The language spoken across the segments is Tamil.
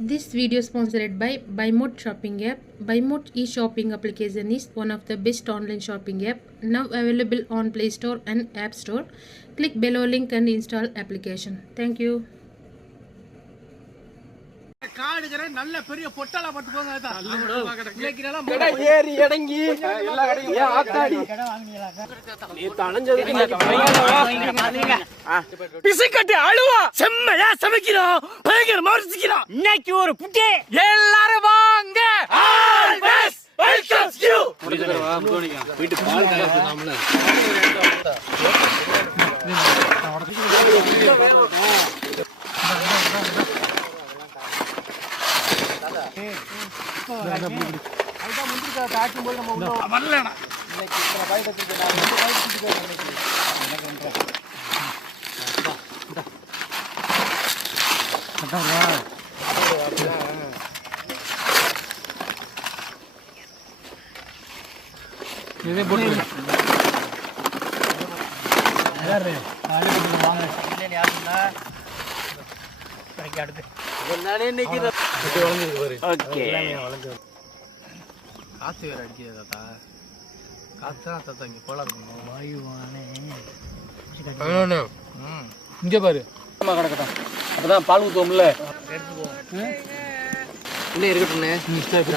This video is sponsored by BuyMode shopping app. BuyMode e-shopping application is one of the best online shopping app now available on Play Store and App Store. Click below link and install application. Thank you. காடுகற நல்ல பெரிய பொட்டலா பட்டு போங்க இன்னைக்கு நல்லா ஏறி இறங்கி எல்லா கடையும் ஏன் ஆத்தாடி நீ தனஞ்சதுக்கு பிசிக்கட்டி அழுவா செம்மையா சமைக்கிறோம் பயங்கர மார்சிக்கிறோம் இன்னைக்கு ஒரு புட்டே எல்லாரும் வாங்க ஆல்வேஸ் வெல்கம்ஸ் யூ முடிஞ்சறவா முடிங்க வீட்டு பால் காய்ச்சலாம்ல ஐட்டா முந்திரிக்கா காட்டும் போது நம்ம உள்ள வரலனா இன்னைக்கு இத்தனை பாயிண்ட் வச்சிருக்கேன் நான் ரெண்டு பாயிண்ட் கிட்ட பண்ணிக்கிறேன் என்ன பண்றேன் அடடா இதே போடு யாரே ஆளு வந்து வாங்க இல்ல யாருன்னா கரெக்ட் அடுத்து நானே நிக்கிறேன் இது வளர்ந்திருக்கு பாரு ஓகே எல்லாமே வளர்ந்து காத்து வேற அடிக்குது தாத்தா காத்தா தாத்தா இங்க போல இருக்கும் வாயுவானே இங்க பாரு அம்மா கடக்கட்டும் அப்பதான் பால் ஊத்துவோம்ல எடுத்துவோம் இல்ல இருக்கட்டும்னே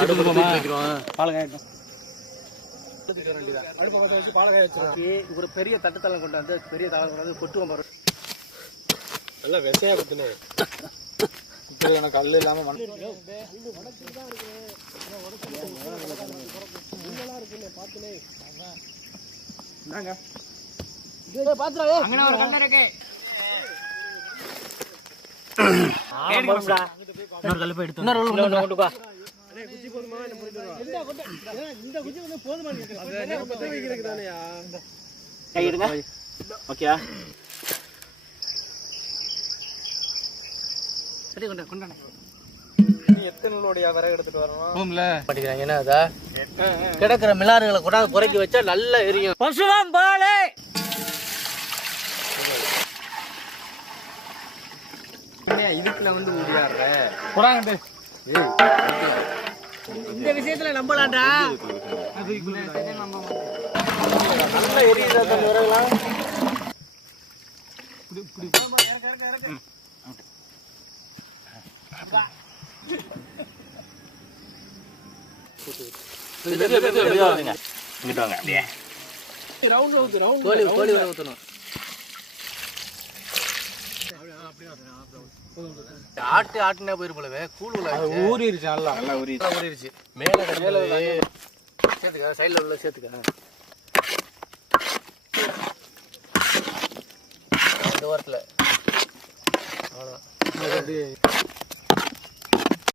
அடுப்பு வைக்கிறோம் பால் காயட்டும் அடுப்பு பத்த வச்சு பால் காய வச்சிருக்கோம் ஒரு பெரிய தட்டத்தலை கொண்டு வந்து பெரிய தலை கொண்டு வந்து கொட்டுவோம் பாரு நல்லா வெசையா குத்துனே எனக்கு கல்லு இல்லாம மண் கிடக்குற மிளாறுகளை கொண்டாந்து புறக்கி வச்சா நல்லா எரியும் பசுவாம் பாலே இதுக்குள்ள வந்து முடியாடுற இந்த விஷயத்துல நம்பலாம்டா நல்லா எரியுதா ஆட்டு ஆட்டுனா போயிருப்போலவே கூழுல ஊறிடுச்சு நல்லா ஊறிடுச்சு மேல சேர்த்துக்க சைட்ல உள்ள சேர்த்துக்க இந்த வாரத்துல அவ்வளோ